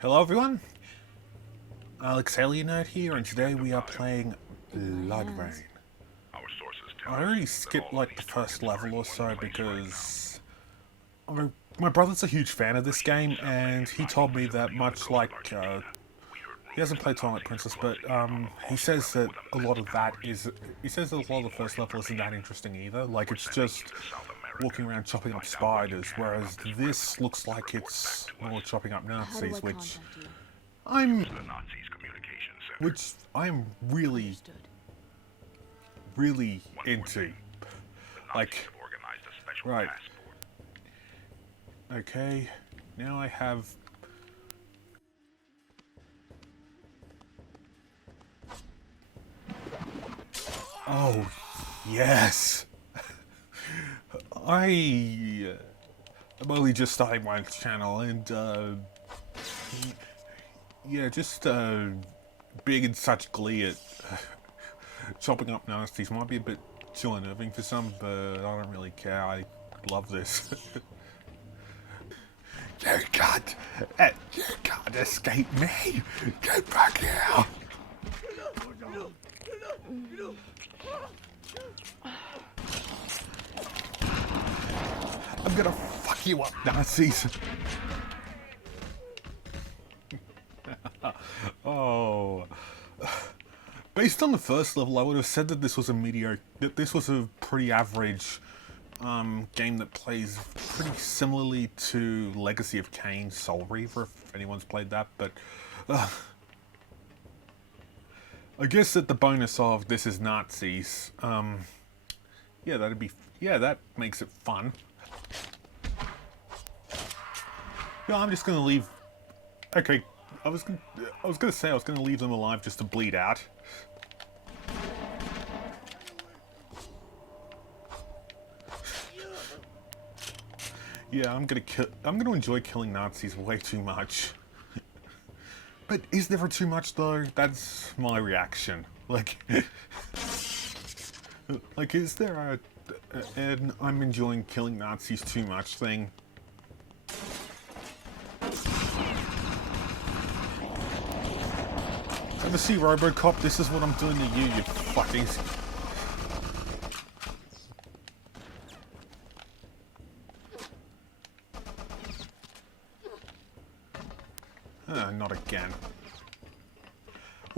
Hello everyone, Alex Alien Nerd here, and today we are playing Bloodrayne. I already skipped like the first level or so because my brother's a huge fan of this game, and he told me that much like he hasn't played Twilight Princess, but he says that a lot of that is he says that a lot of the first level isn't that interesting either. Like it's just walking around chopping up spiders, whereas this looks like it's more chopping up Nazis, I'm which I'm really, really into. Like, right. Okay, now I have... Oh, yes! I'm only just starting my channel, and, yeah, just, being in such glee at chopping up nasties might be a bit too unnerving for some, but I don't really care. I love this. You can't escape me! Get back here! I'm gonna fuck you up, Nazis! Oh. Based on the first level, I would have said that this was a pretty average game that plays pretty similarly to Legacy of Kain Soul Reaver, if anyone's played that, but I guess that the bonus of this is Nazis, yeah, that makes it fun. Yeah, I'm just gonna leave. Okay, I was gonna say I was gonna leave them alive just to bleed out. Yeah, I'm gonna enjoy killing Nazis way too much. But is there too much though? That's my reaction. Like, like is there an I'm enjoying killing Nazis too much thing? Ever see RoboCop? This is what I'm doing to you, you fucking... Not again.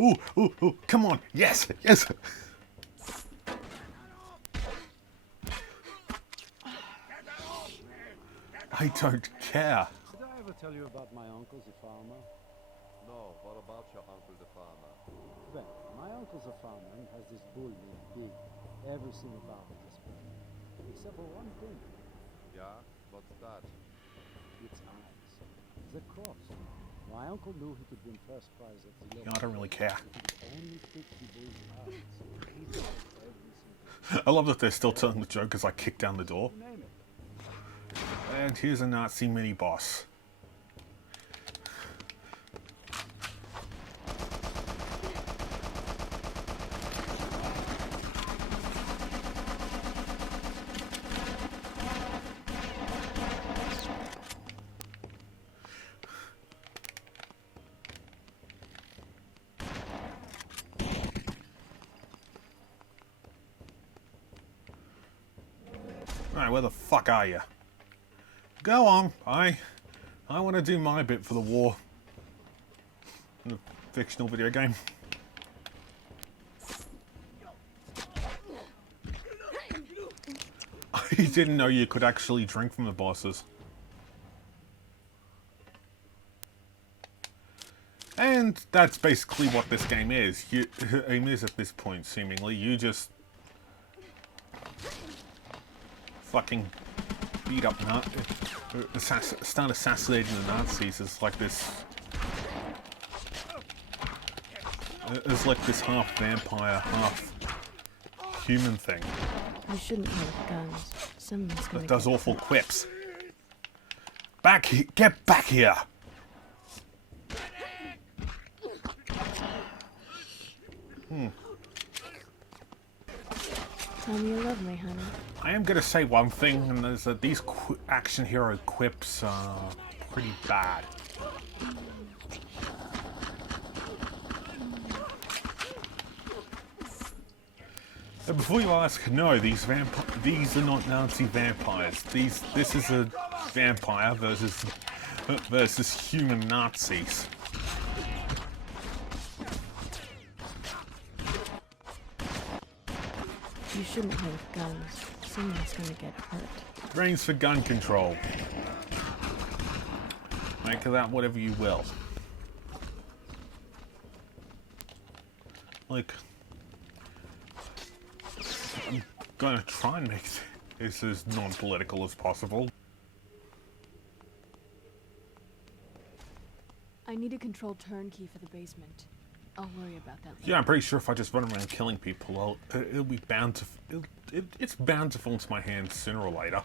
Ooh, ooh, ooh, come on! Yes, yes! I don't care. Did I ever tell you about my uncle, the farmer? No, what about your uncle the farmer? Well, my uncle's a farmer and has this bull named Big. Everything about it is perfect. Except for one thing. Yeah, what's that? Its eyes. The cross. My uncle knew he could win first prize at the I don't really care. He could only pick the bull's eyes. He did everything. I love that they're still telling the joke as I kick down the door. Name it. And here's a Nazi mini-boss. Alright, where the fuck are you? Go on, I want to do my bit for the war. In the fictional video game. I didn't know you could actually drink from the bosses. And that's basically what this game is. Aim is at this point, seemingly. You just fucking beat up start assassinating the Nazis as like this half vampire, half human thing. You shouldn't have guns. Someone's gonna That does get awful hurt. quips. Get back here! Tell me you love me, honey. I am gonna say one thing, and there's that these action hero quips are pretty bad. And before you ask, no, these are not Nazi vampires. This is a vampire versus human Nazis. You shouldn't play with guns. Someone's gonna get hurt. Brains for gun control. Make of that whatever you will. Like, I'm gonna try and make this as non-political as possible. I need a controlled turnkey for the basement. I'll worry about that later. Yeah, I'm pretty sure if I just run around killing people, it'll be bound to... It's bound to fall into my hands sooner or later.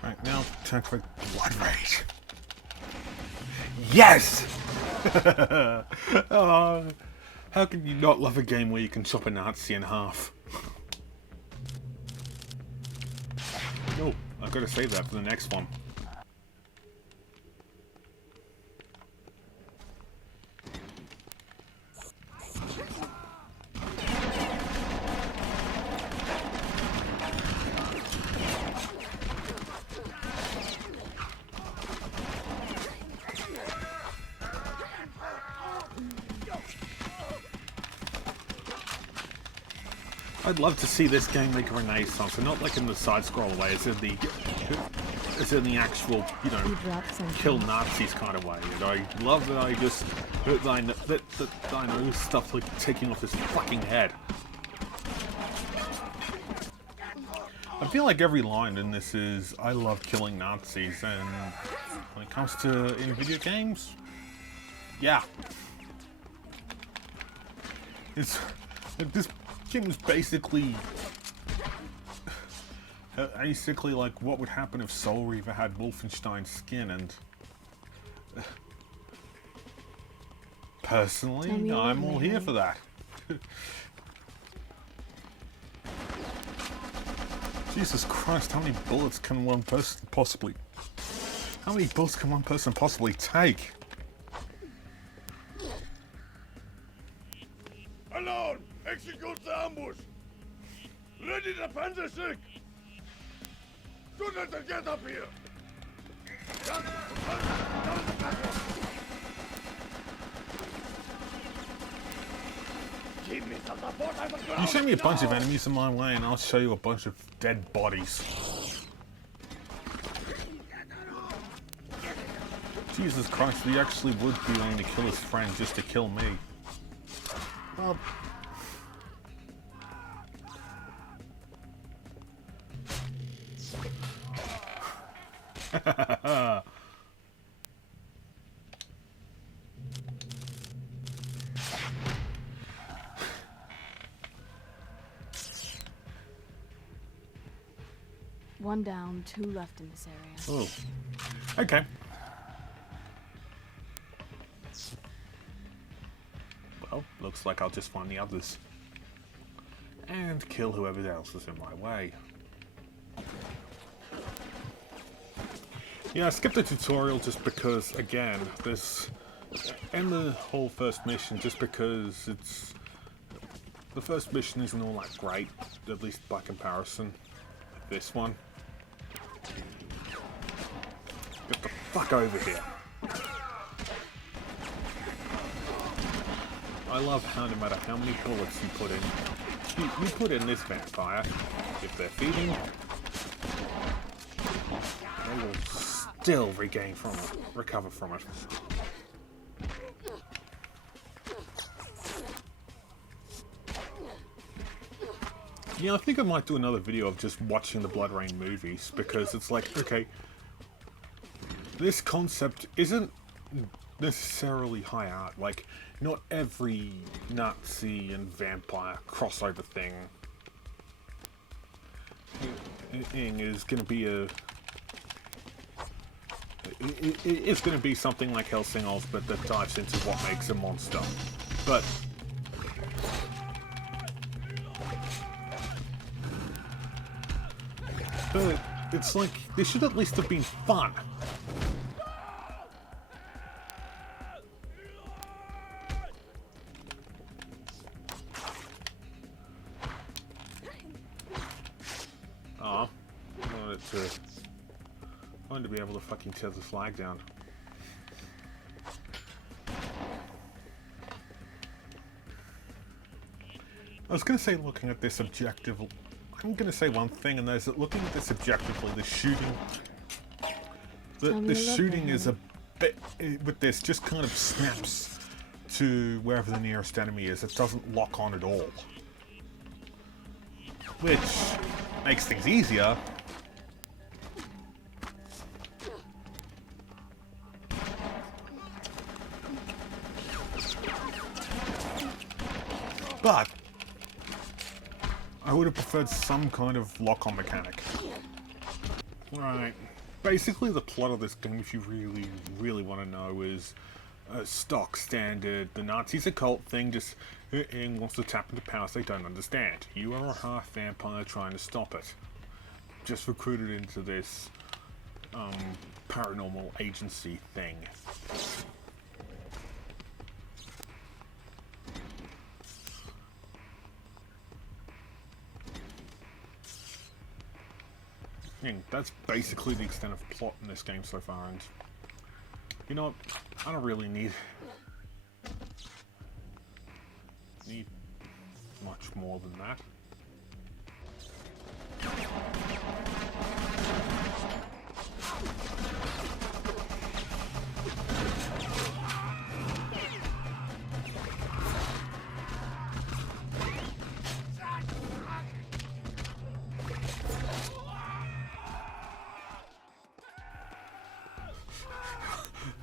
Right, now time for Bloodrayne. Yes! Oh, how can you not love a game where you can chop a Nazi in half? Oh, I've got to save that for the next one. I'd love to see this game make a renaissance, and not like in the side-scroll way, as in the actual, you know, kill Nazis kind of way. You know, I love that I know stuff like taking off his fucking head. I feel like every line in this is, I love killing Nazis, and when it comes to in video games, yeah. It's this game is basically like what would happen if Soul Reaver had Wolfenstein's skin, and personally, I'm all here for that. Jesus Christ, how many bullets can one person possibly... How many bullets can one person possibly take? Alone! Execute the ambush! Ready the panzer sick! Do not get up here! Give me some support, I will ground. You send me a bunch of enemies in my way and I'll show you a bunch of dead bodies. Jesus Christ, he actually would be willing to kill his friend just to kill me. Well... One down, two left in this area. Oh. Okay. Well, looks like I'll just find the others. And kill whoever else is in my way. Yeah, I skipped the tutorial just because, again, this... And the whole first mission, just because it's... The first mission isn't all that great, at least by comparison with this one. Get the fuck over here. I love how no matter how many bullets you put in, you put in this vampire, if they're feeding, they will still recover from it. Yeah, I think I might do another video of just watching the Bloodrayne movies, because it's like, okay, this concept isn't necessarily high art. Like, not every Nazi and vampire crossover thing is going to be it's going to be something like Helsingers, but that dives into what makes a monster. But it's like, this should at least have been fun. I wanted to be able to fucking tear the flag down. I was going to say, looking at this objectively, I'm going to say one thing, and that is that looking at this objectively, the shooting, the shooting is a bit, with this, just kind of snaps to wherever the nearest enemy is. It doesn't lock on at all, which makes things easier. But I would have preferred some kind of lock-on mechanic. Right. Basically, the plot of this game, if you really want to know, is stock standard. The Nazis a cult thing, just wants to tap into powers they don't understand. You are a half vampire trying to stop it. Just recruited into this paranormal agency thing. And that's basically the extent of plot in this game so far, and you know what? I don't really need much more than that.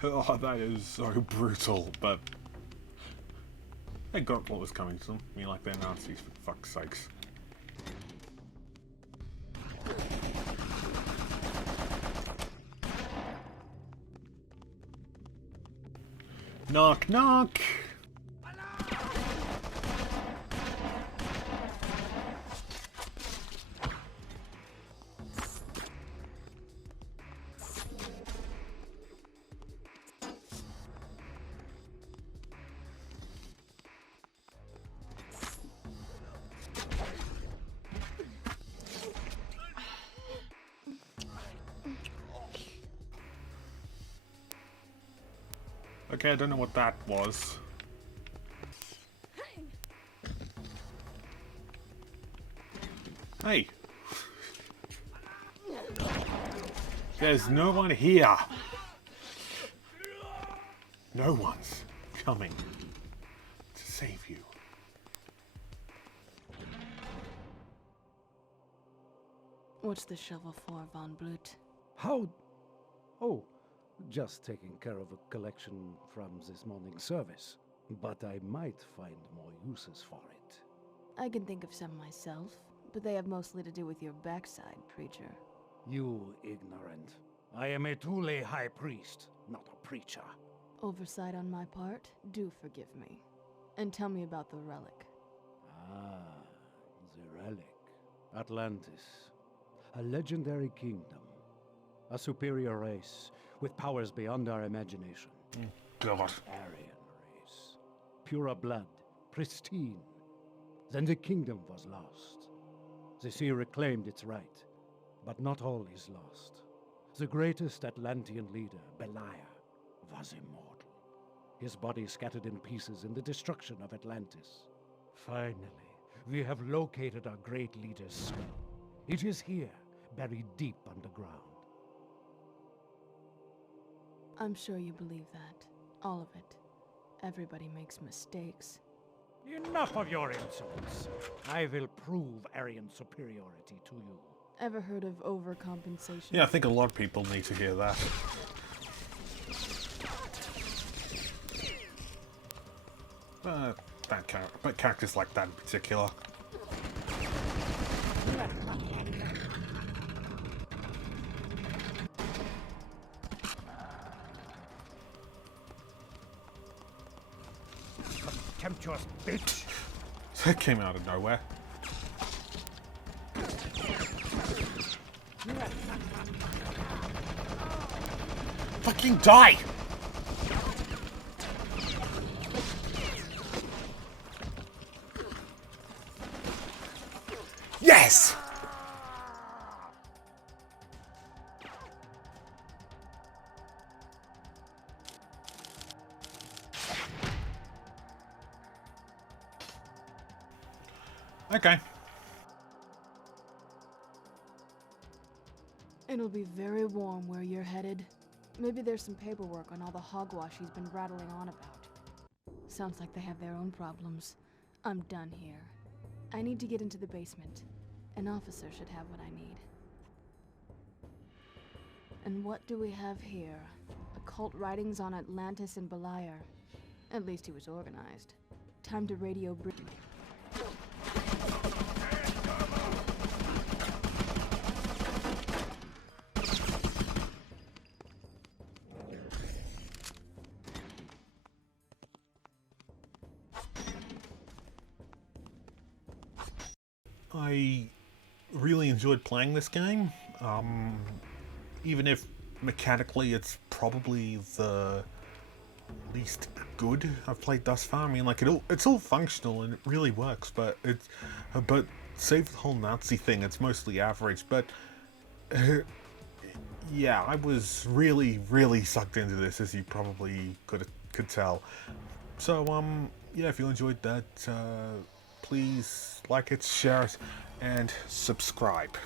Oh, that is so brutal, but they got what was coming to them. I mean, like, they're Nazis, for fuck's sakes. Knock, knock! Okay, I don't know what that was. Hey! There's no one here! No one's coming to save you. What's the shovel for, Von Blut? How? Oh, just taking care of a collection from this morning's service. But I might find more uses for it. I can think of some myself, but they have mostly to do with your backside, preacher. You ignorant. I am a Thule high priest, not a preacher. Oversight on my part, do forgive me. And tell me about the relic. Ah, the relic. Atlantis. A legendary kingdom. A superior race with powers beyond our imagination. God. Aryan race. Pure blood. Pristine. Then the kingdom was lost. The sea reclaimed its right. But not all is lost. The greatest Atlantean leader, Beliar, was immortal. His body scattered in pieces in the destruction of Atlantis. Finally, we have located our great leader's skull. It is here, buried deep underground. I'm sure you believe that. All of it. Everybody makes mistakes. Enough of your insults. I will prove Aryan superiority to you. Ever heard of overcompensation? Yeah, I think a lot of people need to hear that. But characters like that in particular. Contemptuous bitch! That came out of nowhere. Fucking die! Yes! Okay. It'll be very warm where you're headed. Maybe there's some paperwork on all the hogwash he's been rattling on about. Sounds like they have their own problems. I'm done here. I need to get into the basement. An officer should have what I need. And what do we have here? Occult writings on Atlantis and Beliar. At least he was organized. Time to radio Britain. I really enjoyed playing this game, even if mechanically it's probably the least good I've played thus far. I mean, like, it's all functional and it really works, but save the whole Nazi thing, it's mostly average. But yeah, I was really sucked into this, as you probably could tell. So yeah, if you enjoyed that, please like it, share it, and subscribe.